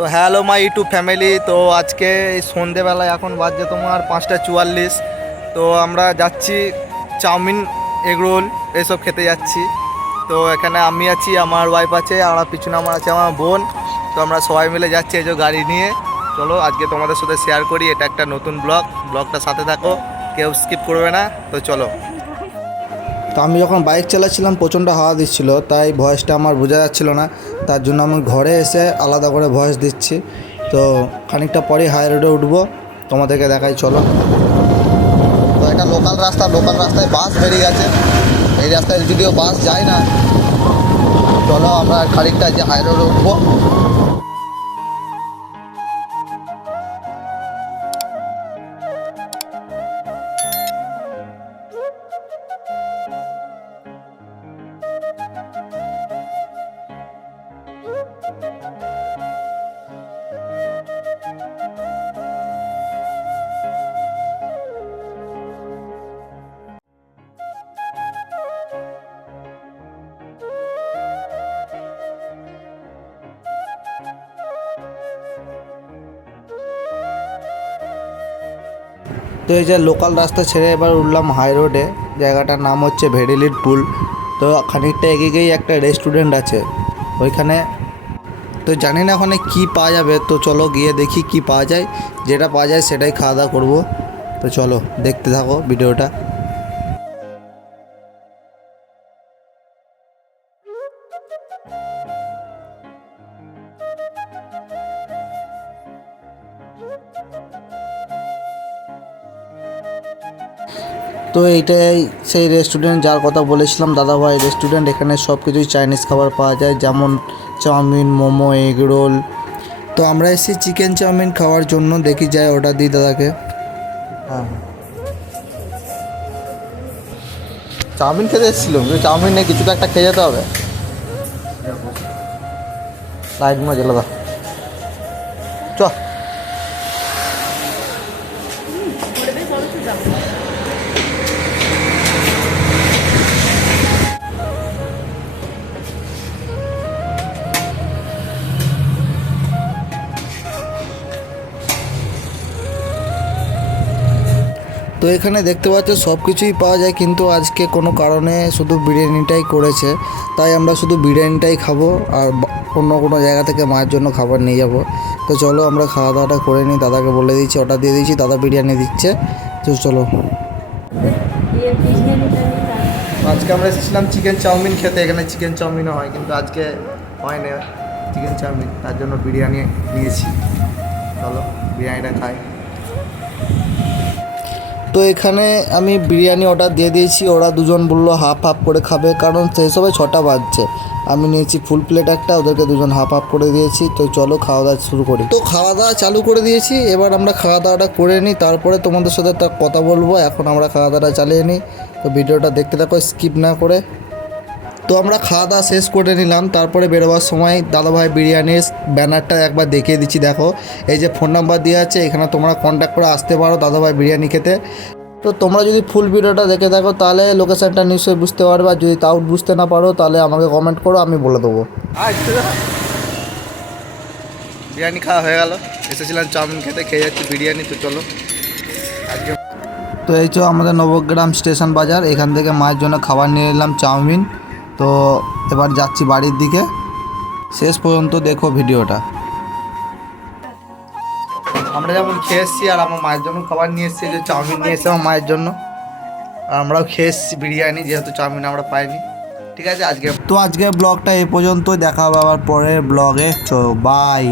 তো hello my YouTube family. তো আজকে এই সন্ধেবেলায় এখন বাজছে তোমার 5টা 44। তো আমরা যাচ্ছি চাউমিন, এগরোল এইসব খেতে যাচ্ছি। তো এখানে আমি আছি, আমার ওয়াইফ আছে, আর পিছনে আমার আছে আমার বোন। তো আমরা সবাই মিলে যাচ্ছি এই যে গাড়ি নিয়ে। চলো আজকে তোমাদের সাথে শেয়ার করি, এটা একটা নতুন ব্লগটা সাথে থাকো, কেউ স্কিপ করবে না। তো চলো। তো আমি যখন বাইক চালাচ্ছিলাম প্রচণ্ড হাওয়া দিচ্ছিল, তাই ভয়েসটা আমার বোঝা যাচ্ছিল না। তার জন্য আমি ঘরে এসে আলাদা করে ভয়েস দিচ্ছি। তো খানিকটা পরেই হাই রোডে উঠবো, তোমাদেরকে দেখাই চলো। তো এটা লোকাল রাস্তায় বাস বেরিয়ে গেছে। এই রাস্তায় যদিও বাস যায় না। চলো আমরা খানিকটা যে হাই রোডে উঠবো। তো এই যে লোকাল রাস্তা ছেড়ে এবার উঠলাম হাই রোডে। জায়গাটার নাম হচ্ছে ভেড়িলির পুল। তো খানিকটা এগিয়ে গিয়েই একটা রেস্টুরেন্ট আছে ওইখানে। তো জানি না ওখানে কী পাওয়া যাবে, তো চলো গিয়ে দেখি কি পাওয়া যায়। যেটা পাওয়া যায় সেটাই খাওয়া দাওয়া করবো। তো চলো দেখতে থাকো ভিডিওটা। তো এইটাই সেই রেস্টুরেন্ট যার কথা বলেছিলাম, দাদাভাই রেস্টুরেন্ট। এখানে সব কিছুই চাইনিজ খাবার পাওয়া যায়, যেমন চাউমিন, মোমো, এগ রোল। তো আমরা এসেছি চিকেন চাউমিন খাওয়ার জন্য, দেখি যাই অর্ডার দিই দাদাকে। হ্যাঁ, চাউমিন খেতে এসেছিলাম, চাউমিন নেই, কিছু তো একটা খেয়ে যেতে হবে। লাইট মজা দাদা, চ। তো এখানে দেখতে পাচ্ছ সব কিছুই পাওয়া যায়, কিন্তু আজকে কোনো কারণে শুধু বিরিয়ানিটাই করেছে। তাই আমরা শুধু বিরিয়ানিটাই খাবো, আর অন্য কোনো জায়গা থেকে মায়ের জন্য খাবার নিয়ে যাব। তো চলো আমরা খাওয়া দাওয়াটা করে নিই। দাদাকে বলে দিচ্ছি, অর্ডার দিয়ে দিয়েছি, দাদা বিরিয়ানি দিচ্ছে। তো চলো। আজকে আমরা এসেছিলাম চিকেন চাউমিন খেতে। এখানে চিকেন চাউমিনও হয়, কিন্তু আজকে হয় না চিকেন চাউমিন, তার জন্য বিরিয়ানি নিয়েছি। চলো বিরিয়ানিটা খাই। তো এখানে আমি বিরিয়ানি অর্ডার দিয়ে দিয়েছি। ওরা দুজন বললো হাফ হাফ করে খাবে, কারণ সেই সময় 6টা বাজছে। আমি নিয়েছি ফুল প্লেট একটা, ওদেরকে দুজন হাফ হাফ করে দিয়েছি। তো চলো খাওয়া দাওয়া শুরু করি। তো খাওয়া দাওয়া চালু করে দিয়েছি, এবার আমরা খাওয়া দাওয়াটা করে নিই, তারপরে তোমাদের সাথে একটা কথা বলবো। এখন আমরা খাওয়া দাওয়াটা চালিয়ে নিই। তো ভিডিওটা দেখতে থাকো স্কিপ না করে। তো আমরা খাওয়া দাওয়া শেষ করে নিলাম, তারপরে বেরোবার সময় দাদাভাই বিরিয়ানির ব্যানারটা একবার দেখিয়ে দিচ্ছি। দেখো এই যে ফোন নাম্বার দেওয়া আছে, এখানে তোমরা কন্ট্যাক্ট করে আসতে পারো দাদাভাই বিরিয়ানি খেতে। তো তোমরা যদি ফুল ভিডিওটা দেখে থাকো তাহলে লোকেশানটা নিশ্চয়ই বুঝতে পারবে, আর যদি তাও বুঝতে না পারো তাহলে আমাকে কমেন্ট করো, আমি বলে দেবো। বিরিয়ানি খাওয়া হয়ে গেল, এসেছিলাম চাউমিন খেতে, খেয়ে যাচ্ছি বিরিয়ানি। তো চলো আজকে। তো এই তো আমাদের নবগ্রাম স্টেশন বাজার, এখান থেকে মায়ের জন্য খাবার নিয়ে এলাম চাউমিন। তো এবার যাচ্ছি বাড়ির দিকে। শেষ পর্যন্ত দেখো ভিডিওটা। আমরা যেমন খেয়ে এসেছি, আর আমার মায়ের জন্য খাবার নিয়ে এসেছি, যে চাউমিন নিয়ে এসেছে আমার মায়ের জন্য। আর আমরাও খেয়ে এসেছি বিরিয়ানি, যেহেতু চাউমিন আমরা পাইনি। ঠিক আছে আজকে ব্লগটা এই পর্যন্তই, দেখা হবে আবার পরের ব্লগে। চো বাই।